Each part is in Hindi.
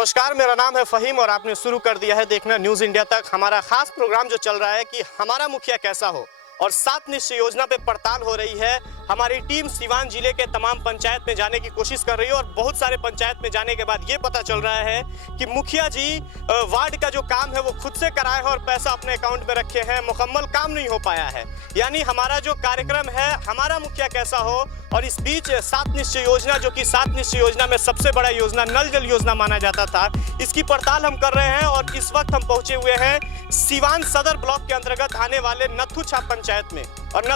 नमस्कार, मेरा नाम है फहीम और आपने शुरू कर दिया है देखना न्यूज़ इंडिया तक। हमारा खास प्रोग्राम जो चल रहा है कि हमारा मुखिया कैसा हो, और 7 निश्चय योजना पे पड़ताल हो रही है। हमारी टीम सीवान जिले के तमाम पंचायत में जाने की कोशिश कर रही है और बहुत सारे पंचायत में जाने के बाद ये पता चल रहा है कि मुखिया जी वार्ड का जो काम है वो खुद से कराए हैं और पैसा अपने अकाउंट में रखे हैं, मुकम्मल काम नहीं हो पाया है। यानी हमारा जो कार्यक्रम है हमारा मुखिया कैसा हो, और इस बीच 7 निश्चय योजना, जो कि 7 निश्चय योजना में सबसे बड़ा योजना नल जल योजना माना जाता था, इसकी पड़ताल हम कर रहे हैं। और इस वक्त हम पहुंचे हुए हैं सीवान सदर ब्लॉक के अंतर्गत आने वाले नत्थू छाप पंचायत में। और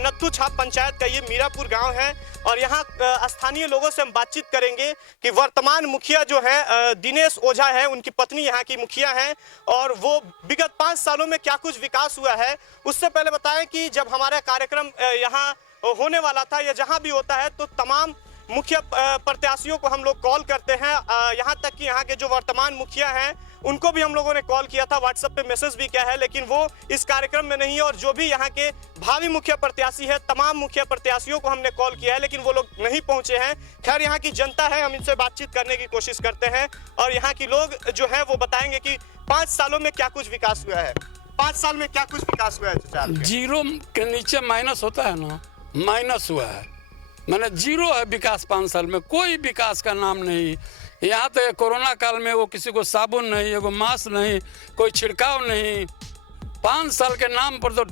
नत्थू छाप पंचायत का ये मीरापुर गांव है और यहाँ स्थानीय लोगों से हम बातचीत करेंगे कि वर्तमान मुखिया जो है दिनेश ओझा है, उनकी पत्नी यहाँ की मुखिया हैं, और वो विगत 5 सालों में क्या कुछ विकास हुआ है। उससे पहले बताएं कि जब हमारा कार्यक्रम यहाँ होने वाला था या जहाँ भी होता है तो तमाम मुखिया प्रत्याशियों को हम लोग कॉल करते हैं, यहाँ तक कि यहाँ के जो वर्तमान मुखिया हैं उनको भी हम लोगों ने कॉल किया था, व्हाट्सएप पे मैसेज भी किया है, लेकिन वो इस कार्यक्रम में नहीं है। और जो भी यहाँ के भावी मुखिया प्रत्याशी है, तमाम मुखिया प्रत्याशियों को हमने कॉल किया है, लेकिन वो लोग नहीं पहुंचे हैं। खैर, यहाँ की जनता है, हम इनसे बातचीत करने की कोशिश करते हैं और यहाँ की लोग जो है वो बताएंगे कि 5 सालों में क्या कुछ विकास हुआ है। 5 साल में क्या कुछ विकास हुआ है? जीरो के नीचे माइनस होता है ना, माइनस हुआ है, मैंने जीरो है विकास। 5 साल में कोई विकास का नाम नहीं। यहाँ तो कोरोना काल में वो किसी को साबुन नहीं, एगो मास्क नहीं, कोई छिड़काव नहीं। 5 साल के नाम पर तो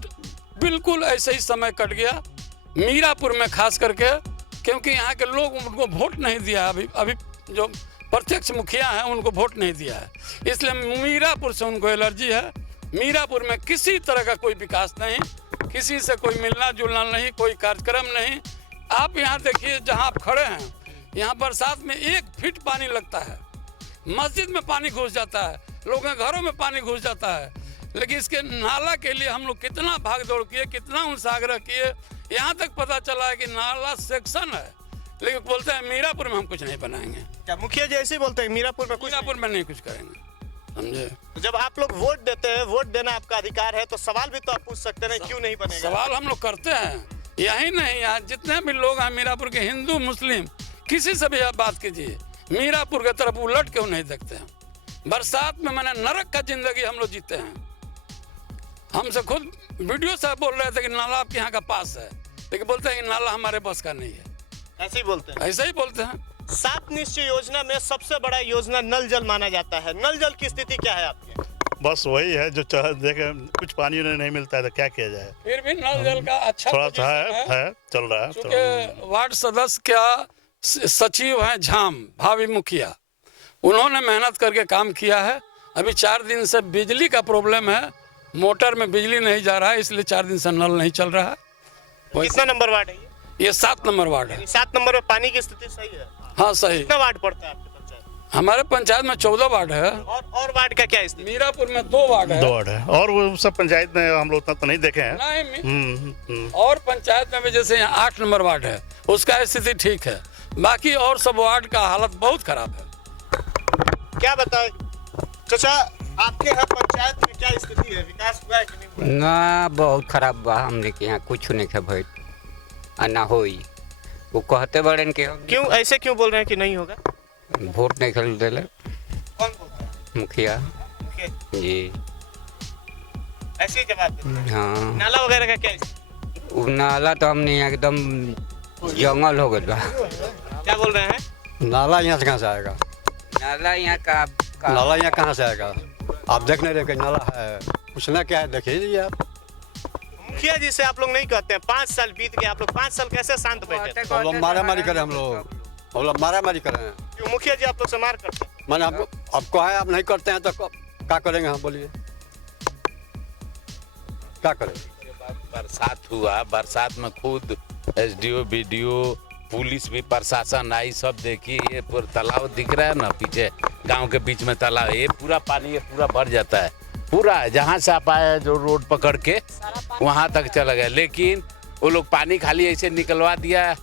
बिल्कुल ऐसे ही समय कट गया मीरापुर में, खास करके क्योंकि यहाँ के लोग उनको वोट नहीं दिया। अभी जो प्रत्यक्ष मुखिया हैं उनको वोट नहीं दिया है, इसलिए मीरापुर से उनको एलर्जी है। मीरापुर में किसी तरह का कोई विकास नहीं, किसी से कोई मिलना जुलना नहीं, कोई कार्यक्रम नहीं। आप यहाँ देखिए, जहाँ आप खड़े हैं, यहाँ बरसात में 1 फीट पानी लगता है, मस्जिद में पानी घुस जाता है, लोगों के घरों में पानी घुस जाता है। लेकिन इसके नाला के लिए हम लोग कितना भाग दौड़ किए, कितना उनसे आग्रह किए, यहाँ तक पता चला है कि नाला सेक्शन है, लेकिन बोलते हैं मीरापुर में हम कुछ नहीं बनाएंगे। क्या मुखिया जी ऐसे ही बोलते हैं मीरापुर में नहीं कुछ करेंगे? समझे? जब आप लोग वोट देते हैं, वोट देना आपका अधिकार है, तो सवाल भी तो आप पूछ सकते हैं, क्यों नहीं बनेगा? सवाल हम लोग करते हैं, यही नहीं, यहाँ जितने भी लोग हैं मीरापुर के, हिंदू मुस्लिम, किसी से भी आप बात कीजिए, मीरापुर की तरफ उलट क्यों नहीं देखते हैं? बरसात में मैंने नरक का जिंदगी हम लोग जीते हैं। हमसे खुद वीडियो साहब बोल रहे थे कि नाला आपके यहाँ का पास है, लेकिन बोलते हैं कि नाला हमारे बस का नहीं है। ऐसे ही बोलते हैं? ऐसे ही बोलते हैं। 7 निश्चय योजना में सबसे बड़ा योजना नल जल माना जाता है। नल जल की स्थिति क्या है आपकी? बस वही है जो देखे, कुछ पानी नहीं मिलता है तो क्या किया जाए। फिर भी नल जल का अच्छा थोड़ा सा है, चल रहा है। क्योंकि वार्ड सदस्य क्या सचिव हैं झाम, भावी मुखिया, उन्होंने मेहनत करके काम किया है। अभी 4 दिन से बिजली का प्रॉब्लम है, मोटर में बिजली नहीं जा रहा है, इसलिए 4 दिन से नल नहीं चल रहा है। कितना नंबर वार्ड है ये? 7 नंबर वार्ड है। 7 नंबर में पानी की स्थिति सही है? हाँ, सही। कितना वार्ड पड़ता है आपके पंचायत? हमारे पंचायत में 14 वार्ड है। और वार्ड का क्या स्थिति? मीरापुर में 2 वार्ड है। 2 वार्ड है, और वो सब पंचायत में हम लोग उतना तो नहीं देखे हैं। नहीं, और पंचायत में भी जैसे यहाँ 8 नंबर वार्ड है, उसका स्थिति ठीक है, बाकी और सब वार्ड का हालत बहुत खराब है। क्या बताए चाचा, आपके यहाँ पंचायत में क्या स्थिति है? विकास हुआ है कि नहीं हुआ? ना, बहुत खराब बा। हमने के यहाँ कुछ नहीं है भाई, ना होई। वो कहते बड़े के क्यों ऐसे क्यों बोल रहे हैं कि नहीं होगा? वोट नहीं खेल दिले। कौन बोलता है? मुखिया जी। ऐसे ही जवाब देते हैं। हाँ, नाला वगैरह का क्या स्थिति? वो नाला तो हमने यहाँ एकदम जंगल हो गया। क्या बोल रहे हैं? नाला यहाँ से कहाँ से आएगा? नाला यहाँ का नाला यहाँ कहाँ से आएगा? आप देख नहीं रहे कि नाला है, पूछना क्या है, देख लीजिए आप। मुखिया जी से आप लोग नहीं कहते हैं? 5 साल बीत गए, आप लोग 5 साल कैसे शांत बैठे? हम लोग मारामारी करें, हम लोग मारामारी करें। क्यों मुखिया जी आप लोग से मार करते हैं? मैंने आपको है, आप नहीं करते हैं तो क्या करेंगे हम? बोलिए क्या करें? बरसात हुआ, बरसात में खुद एसडीओ, बीडीओ, पुलिस भी, प्रशासन आई, सब देखिए। ये पूरा तालाब दिख रहा है ना, पीछे गांव के बीच में तालाब, ये पूरा पानी ये पूरा भर जाता है, पूरा जहाँ से आप आए जो रोड पकड़ के वहाँ तक चला गया। लेकिन वो लोग पानी खाली ऐसे निकलवा दिया,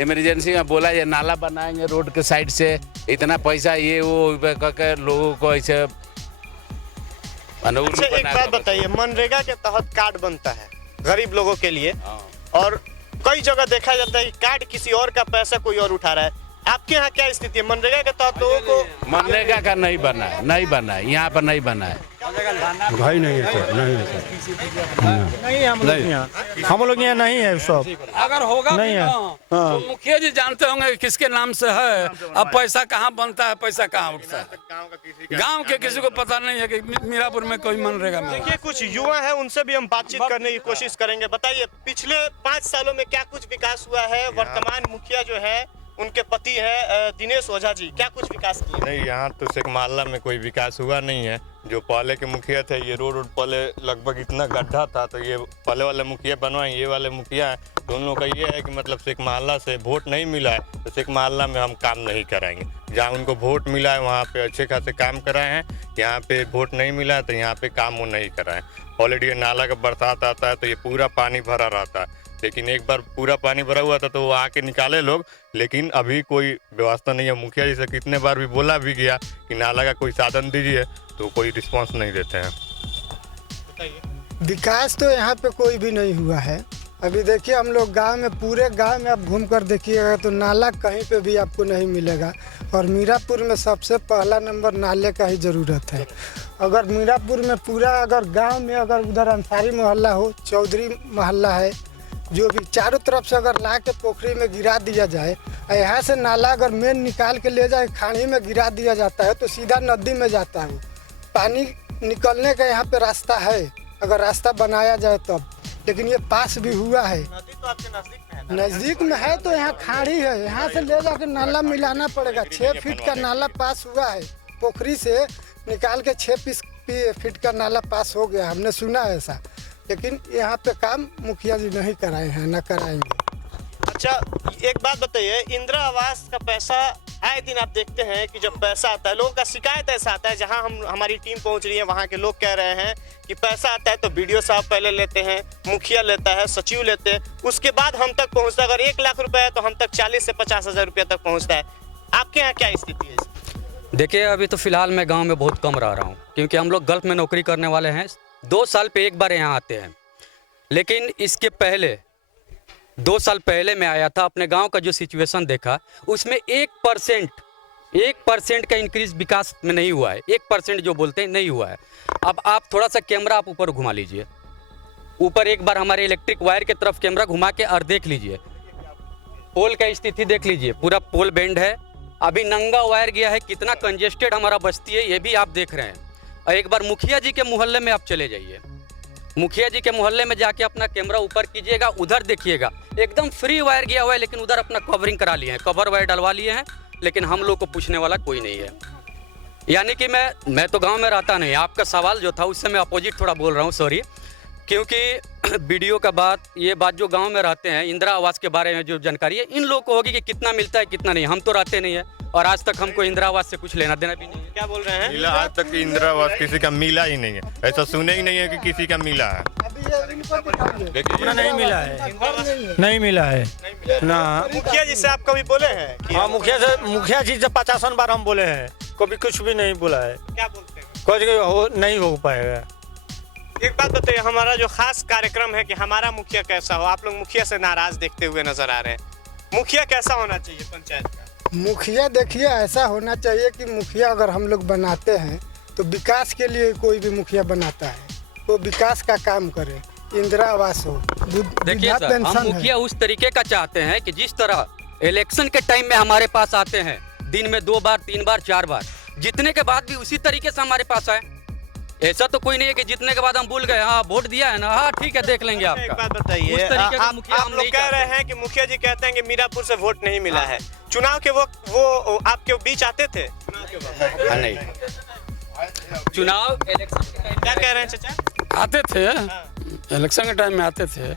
इमरजेंसी में बोला ये नाला बनाएंगे रोड के साइड से, इतना पैसा ये वो करके लोगों को ऐसे। अच्छा, एक बात बताइए, मनरेगा के तहत कार्ड बनता है गरीब लोगों के लिए, और कई जगह देखा जाता है कि कार्ड किसी और का पैसा कोई और उठा रहा है। आपके यहाँ क्या स्थिति है? मनरेगा के तहत लोगों को मनरेगा का नहीं बना है, नहीं बना है, यहाँ पर नहीं बना है। भाई नहीं है सर, नहीं है सर। नहीं है हम लोग यहाँ नहीं है सब। अगर होगा नहीं भी है। ना, तो मुखिया जी जानते होंगे कि किसके नाम से है, अब पैसा कहाँ बनता है, पैसा कहाँ उठता है। गांव के किसी को पता नहीं है कि मीरापुर में कोई मनरेगा में। देखिए कुछ युवा है, उनसे भी हम बातचीत करने की कोशिश करेंगे। बताइए पिछले 5 सालों में क्या कुछ विकास हुआ है? वर्तमान मुखिया जो है उनके पति है दिनेश ओझा जी, क्या कुछ विकास किए? नहीं, यहाँ तो शेख मोहल्ला में कोई विकास हुआ नहीं है। जो पहले के मुखिया थे, ये रोड पहले लगभग इतना गड्ढा था, तो ये पहले वाले मुखिया बनवाए, ये वाले मुखिया है। तो उन लोगों का ये है कि मतलब शेख मोहल्ला से वोट नहीं मिला है तो शेख मोहल्ला में हम काम नहीं कराएंगे। जहाँ उनको वोट मिला है वहाँ पे अच्छे खासे काम कराए हैं, यहाँ पे वोट नहीं मिला है तो यहाँ पे काम वो नहीं कराए। ऑलरेडी ये नाला का बरसात आता है तो ये पूरा पानी भरा रहता है, लेकिन एक बार पूरा पानी भरा हुआ था तो वो आके निकाले लोग, लेकिन अभी कोई व्यवस्था नहीं है। मुखिया जी से कितने बार भी बोला भी गया कि नाला का कोई साधन दीजिए, तो कोई रिस्पांस नहीं देते हैं। विकास तो यहाँ पे कोई भी नहीं हुआ है। अभी देखिए हम लोग गांव में, पूरे गांव में आप घूम कर देखिएगा तो नाला कहीं पे भी आपको नहीं मिलेगा। और मीरापुर में सबसे पहला नंबर नाले का ही ज़रूरत है। अगर मीरापुर में पूरा, अगर गांव में, अगर उधर अंसारी मोहल्ला हो, चौधरी मोहल्ला है, जो भी चारों तरफ से अगर ला के पोखरी में गिरा दिया जाए, यहाँ से नाला अगर मेन निकाल के ले जाए खाड़ी में गिरा दिया जाता है तो सीधा नदी में जाता है। पानी निकलने का यहाँ पे रास्ता है, अगर रास्ता बनाया जाए तब। लेकिन ये पास भी हुआ है, नदी तो आपके नजदीक में है ना? नज़दीक में है तो यहाँ खाड़ी है, यहाँ से ले जाकर नाला मिलाना पड़ेगा। 6 फीट का नाला पास हुआ है, पोखरी से निकाल के 6 फीट का नाला पास हो गया, हमने सुना है ऐसा। लेकिन यहाँ पे काम मुखिया जी नहीं कराए हैं, न कराएंगे। अच्छा एक बात बताइए, इंदिरा आवास का पैसा आए दिन आप देखते हैं कि जब पैसा आता है, लोगों का शिकायत ऐसा आता है, जहां हमारी टीम पहुंच रही है वहां के लोग कह रहे हैं कि पैसा आता है तो बीडीओ साहब पहले लेते हैं, मुखिया लेता है, सचिव लेते हैं, उसके बाद हम तक पहुंचता है। अगर 1 लाख रुपए है तो हम तक 40 से 50 हज़ार रुपये तक पहुंचता है। आपके यहाँ क्या स्थिति है? देखिए अभी तो फिलहाल मैं गांव में बहुत कम रह रहा हूं, क्योंकि हम लोग गल्फ में नौकरी करने वाले हैं। 2 साल पे एक बार यहाँ आते हैं। लेकिन इसके पहले 2 साल पहले मैं आया था, अपने गांव का जो सिचुएशन देखा, उसमें 1% का इंक्रीज विकास में नहीं हुआ है। 1% जो बोलते हैं नहीं हुआ है। अब आप थोड़ा सा कैमरा आप ऊपर घुमा लीजिए, ऊपर एक बार हमारे इलेक्ट्रिक वायर की तरफ कैमरा घुमा के और देख लीजिए, पोल का स्थिति देख लीजिए, पूरा पोल बेंड है, अभी नंगा वायर गया है, कितना कंजेस्टेड हमारा बस्ती है ये भी आप देख रहे हैं। और एक बार मुखिया जी के मोहल्ले में आप चले जाइए, मुखिया जी के मोहल्ले में जाके अपना कैमरा ऊपर कीजिएगा, उधर देखिएगा एकदम फ्री वायर गया हुआ है, लेकिन उधर अपना कवरिंग करा लिए हैं, कवर वायर डलवा लिए हैं, लेकिन हम लोग को पूछने वाला कोई नहीं है। यानी कि मैं तो गांव में रहता नहीं, आपका सवाल जो था उससे मैं अपोजिट थोड़ा बोल रहा हूँ, सॉरी। क्योंकि वीडियो का बात, ये बात जो गांव में रहते हैं इंदिरा आवास के बारे में जो जानकारी है इन लोगों को होगी कि कितना मिलता है कितना नहीं। हम तो रहते नहीं है और आज तक हमको इंदिरा आवास से कुछ लेना देना भी नहीं है। क्या बोल रहे हैं? मिला आज तक इंदिरा आवास किसी का मिला ही नहीं है, ऐसा सुने ही नहीं है कि किसी का मिला है। इतना नहीं मिला है, नहीं मिला है ना। मुखिया जी से आप कभी बोले हैं कि हाँ, मुखिया जी से 50 बार हम बोले हैं, कभी कुछ भी नहीं बोला है। क्या बोलते हैं? कुछ नहीं हो पाएगा। एक बात बताइए, हमारा जो खास कार्यक्रम है कि हमारा मुखिया कैसा हो, आप लोग मुखिया से नाराज देखते हुए नजर आ रहे हैं। मुखिया कैसा होना चाहिए पंचायत का? मुखिया देखिए ऐसा होना चाहिए कि मुखिया अगर हम लोग बनाते हैं तो विकास के लिए कोई भी मुखिया बनाता है तो विकास का काम करे, इंदिरा आवास हो, देखिए सर, हम मुखिया उस तरीके का चाहते हैं कि जिस तरह इलेक्शन के टाइम में हमारे पास आते हैं, दिन में 2 बार 3 बार 4 बार, जीतने के बाद भी उसी तरीके से हमारे पास आए। ऐसा तो कोई नहीं है कि जीतने के बाद हम भूल गए, हाँ वोट दिया है ना, हाँ ठीक है देख लेंगे आपका। एक बात बताइए, उस तरीके का मुखिया आप हम लोग नहीं कह रहे चाहते। हैं कि मुखिया जी कहते हैं कि मीरापुर से वोट नहीं मिला है। चुनाव के वक्त वो आपके बीच आते थे? हाँ, नहीं चुनाव इलेक्शन के टाइम क्या कह रहे हैं चाचा? आते थे, इलेक्शन के टाइम में आते थे।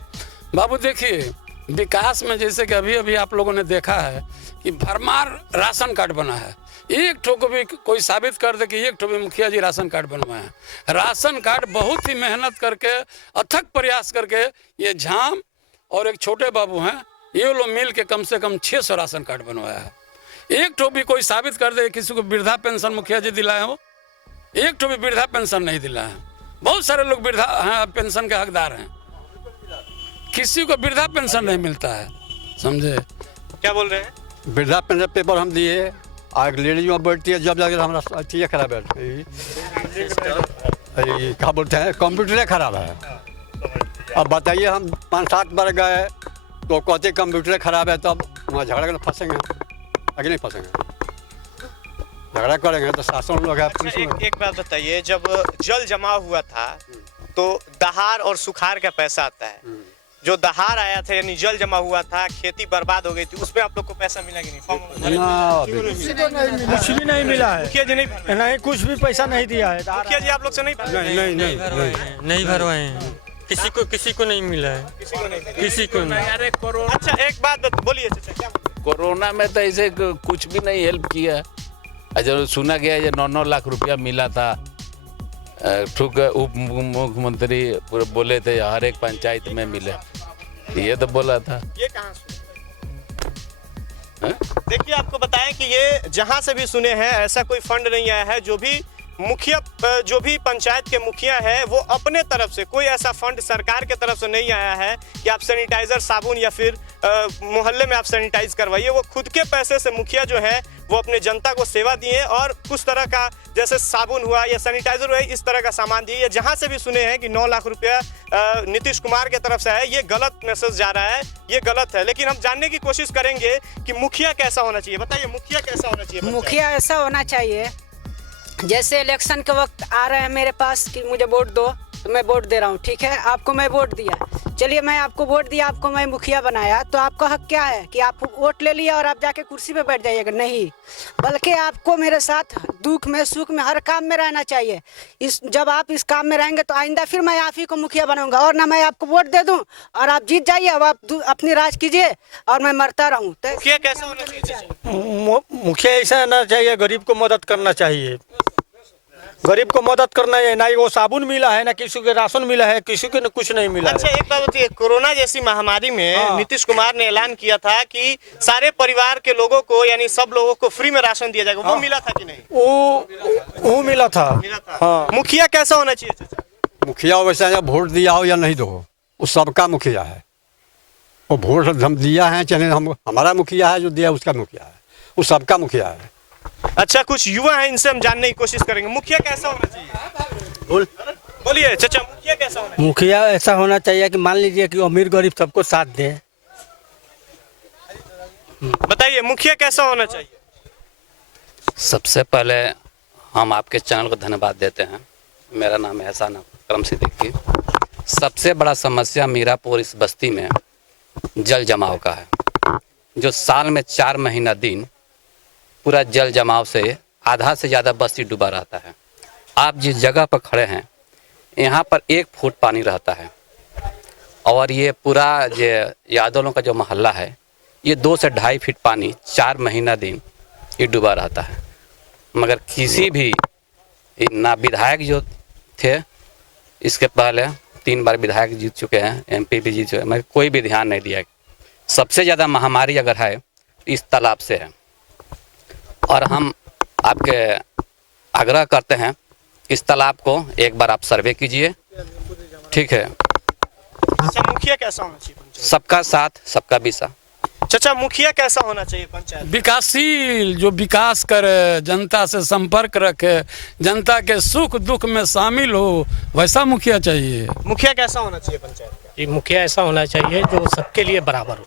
बाबू देखिए विकास में जैसे कि अभी अभी आप लोगों ने देखा है कि भरमार राशन कार्ड बना है। एक ठो को भी कोई साबित कर दे कि एक ठो भी मुखिया जी राशन कार्ड बनवाए हैं। राशन कार्ड बहुत ही मेहनत करके, अथक प्रयास करके, ये झाम और एक छोटे बाबू हैं, ये लोग मिल के कम से कम 600 राशन कार्ड बनवाया है। एक ठो भी कोई साबित कर दे किसी को वृद्धा पेंशन मुखिया जी दिलाए हो, एक ठो भी वृद्धा पेंशन नहीं दिलाए हैं। बहुत सारे लोग वृद्धा पेंशन के हकदार हैं, किसी को वृद्धा पेंशन नहीं मिलता है, समझे? क्या बोल रहे हैं? वृद्धा पेंशन पेपर हम दिए, आग लेडीज में बैठती है, जब जाके हमारा चीज़ें खराब है, क्या बोलते हैं, कंप्यूटर खराब है। अब बताइए, हम 5-7 बार गए तो कहते कंप्यूटर खराब है, तब वहाँ झगड़ा कर फंसेंगे, आगे नहीं फंसेंगे, झगड़ा करेंगे तो शासन लोग है, पुलिस लोग। एक बात बताइए, जब जल जमाव हुआ था तो दहाड़ और सुखाड़ का पैसा आता है। जो दहाड़ आया था यानी जल जमा हुआ था, खेती बर्बाद हो गई थी, उसमें आप लोग को पैसा मिला कि नहीं? फॉर्म कुछ भी नहीं मिला है, मुखिया जी नहीं कुछ भी पैसा नहीं दिया है। मुखिया जी आप लोग से नहीं नहीं भरवाए हैं, किसी को नहीं मिला है, किसी को नहीं। अरे कोरोना, अच्छा एक बात बोलिए चाचा, क्या कोरोना में तो ऐसे कुछ भी नहीं हेल्प किया। जब सुना गया ये 9-9 लाख रुपया मिला था, ठुक उप मुख्यमंत्री बोले थे हर एक पंचायत में मिले, ये तो बोला था। ये कहाँ सुने? देखिए आपको बताएं कि ये जहां से भी सुने हैं, ऐसा कोई फंड नहीं आया है। जो भी मुखिया, जो भी पंचायत के मुखिया है, वो अपने तरफ से कोई ऐसा फंड सरकार के तरफ से नहीं आया है कि आप सैनिटाइजर, साबुन या फिर मोहल्ले में आप सैनिटाइज करवाइए। वो खुद के पैसे से मुखिया जो है वो अपने जनता को सेवा दिए और कुछ तरह का, जैसे साबुन हुआ या सैनिटाइजर हुआ, इस तरह का सामान दिए। जहां से भी सुने हैं कि 9 लाख रुपया नीतीश कुमार के तरफ से है, ये गलत मैसेज जा रहा है, ये गलत है। लेकिन हम जानने की कोशिश करेंगे कि मुखिया कैसा होना चाहिए। बताइए मुखिया कैसा होना चाहिए? मुखिया ऐसा होना चाहिए, जैसे इलेक्शन के वक्त आ रहे हैं मेरे पास कि मुझे वोट दो, तो मैं वोट दे रहा हूँ, ठीक है, आपको मैं वोट दिया, चलिए मैं आपको वोट दिया, आपको मैं मुखिया बनाया, तो आपका हक क्या है कि आप वोट ले लिया और आप जाके कुर्सी पे बैठ जाइएगा? नहीं, बल्कि आपको मेरे साथ दुख में सुख में हर काम में रहना चाहिए। जब आप इस काम में रहेंगे तो आइंदा फिर मैं आप ही को मुखिया बनाऊंगा, और ना मैं आपको वोट दे दूं और आप जीत जाइए, अब आप अपनी राज कीजिए और मैं मरता रहूं। तो मुखिया कैसा होना चाहिए? मुखिया ऐसा होना चाहिए, गरीब को मदद करना चाहिए, गरीब को मदद करना है। ना ही वो साबुन मिला है, ना किसी को राशन मिला है, किसी को कुछ नहीं मिला। अच्छा एक बात बताइए, कोरोना जैसी महामारी में नीतीश कुमार ने ऐलान किया था कि सारे परिवार के लोगों को, यानी सब लोगों को फ्री में राशन दिया जाएगा, वो मिला था कि नहीं? वो मिला था। हाँ। मुखिया कैसा होना चाहिए चाचा? मुखिया वैसा है, वोट दिया हो या नहीं दो, वो सबका मुखिया है। वो वोट हम दिया है, चाहे हम, हमारा मुखिया है जो दिया उसका मुखिया है, वो सबका मुखिया है। अच्छा कुछ युवा हैं, इनसे हम जानने की कोशिश करेंगे, मुखिया कैसा होना चाहिए? बोलिए चाचा, मुखिया कैसा होना चाहिए? मुखिया ऐसा होना चाहिए कि मान लीजिए कि अमीर गरीब सबको साथ दे। बताइए मुखिया कैसा होना चाहिए? सबसे पहले हम आपके चैनल को धन्यवाद देते हैं। मेरा नाम है एहसान अकरम सिद्दीकी। सबसे बड़ा समस्या मीरापुर इस बस्ती में जल जमाव का है, जो साल में 4 महीना दिन पूरा जल जमाव से आधा से ज़्यादा बस्ती डूबा रहता है। आप जिस जगह पर खड़े हैं, यहाँ पर 1 फुट पानी रहता है, और ये पूरा जो यादवों का जो मोहल्ला है, ये 2 से 2.5 फीट पानी 4 महीना दिन ये डूबा रहता है। मगर किसी भी, ना विधायक जो थे, इसके पहले 3 बार विधायक जीत चुके हैं, MP भी जीत चुके हैं, मगर कोई भी ध्यान नहीं दिया। सबसे ज़्यादा महामारी अगर है इस तालाब से है, और हम आपके आग्रह करते हैं इस तालाब को एक बार आप सर्वे कीजिए, ठीक है। अच्छा मुखिया कैसा होना चाहिए? सबका साथ सबका विसा। चाचा मुखिया कैसा होना चाहिए पंचायत? विकासशील, जो विकास करे, जनता से संपर्क रखे, जनता के सुख दुख में शामिल हो, वैसा मुखिया चाहिए। मुखिया कैसा होना चाहिए पंचायत का? ये मुखिया ऐसा होना चाहिए जो सबके लिए बराबर हो,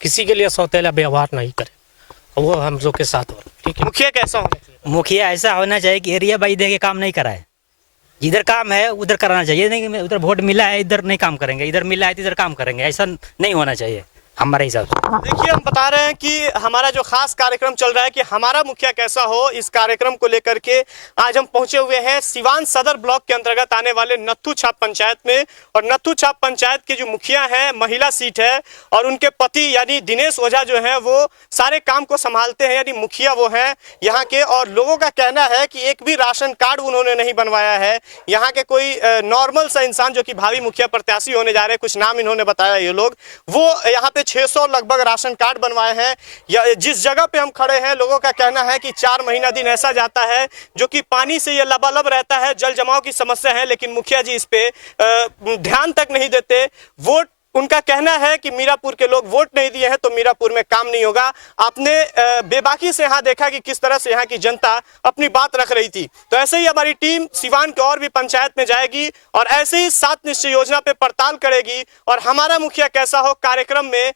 किसी के लिए सौतेला व्यवहार नहीं करे, वो हम लोग के साथ हो, ठीक है। मुखिया कैसा होना चाहिए? मुखिया ऐसा होना चाहिए कि एरिया बाई दे के काम नहीं कराए, जिधर काम है उधर कराना चाहिए, नहीं कि उधर वोट मिला है इधर नहीं काम करेंगे, इधर मिला है तो इधर काम करेंगे, ऐसा नहीं होना चाहिए हमारे हिसाब से। देखिए हम बता रहे हैं कि हमारा जो खास कार्यक्रम चल रहा है कि हमारा मुखिया कैसा हो, इस कार्यक्रम को लेकर के आज हम पहुंचे हुए हैं सिवान सदर ब्लॉक के अंतर्गत आने वाले नत्थू छाप पंचायत में। और नत्थू छाप पंचायत के जो मुखिया हैं, महिला सीट है, और उनके पति यानी दिनेश ओझा जो है वो सारे काम को संभालते हैं, यानी मुखिया वो हैं यहाँ के। और लोगों का कहना है कि एक भी राशन कार्ड उन्होंने नहीं बनवाया है। यहाँ के कोई नॉर्मल सा इंसान जो कि भावी मुखिया प्रत्याशी होने जा रहे हैं, कुछ नाम इन्होंने बताया ये लोग, वो यहाँ पे 600 लगभग राशन कार्ड बनवाए हैं। या जिस जगह पे हम खड़े हैं, लोगों का कहना है कि 4 महीना दिन ऐसा जाता है जो कि पानी से ये लबालब रहता है, जल जमाव की समस्या है, लेकिन मुखिया जी इस पे ध्यान तक नहीं देते। वोट उनका कहना है कि मीरापुर के लोग वोट नहीं दिए हैं तो मीरापुर में काम नहीं होगा। आपने बेबाकी से यहाँ देखा कि किस तरह से यहाँ की जनता अपनी बात रख रही थी। तो ऐसे ही हमारी टीम सिवान के और भी पंचायत में जाएगी और ऐसे ही 7 निश्चय योजना पे पड़ताल करेगी और हमारा मुखिया कैसा हो कार्यक्रम में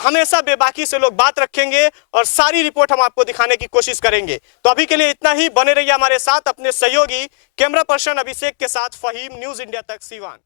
हमेशा बेबाकी से लोग बात रखेंगे और सारी रिपोर्ट हम आपको दिखाने की कोशिश करेंगे। तो अभी के लिए इतना ही, बने रहिए हमारे साथ अपने सहयोगी कैमरा पर्सन अभिषेक के साथ। फहीम, न्यूज़ इंडिया तक, सिवान।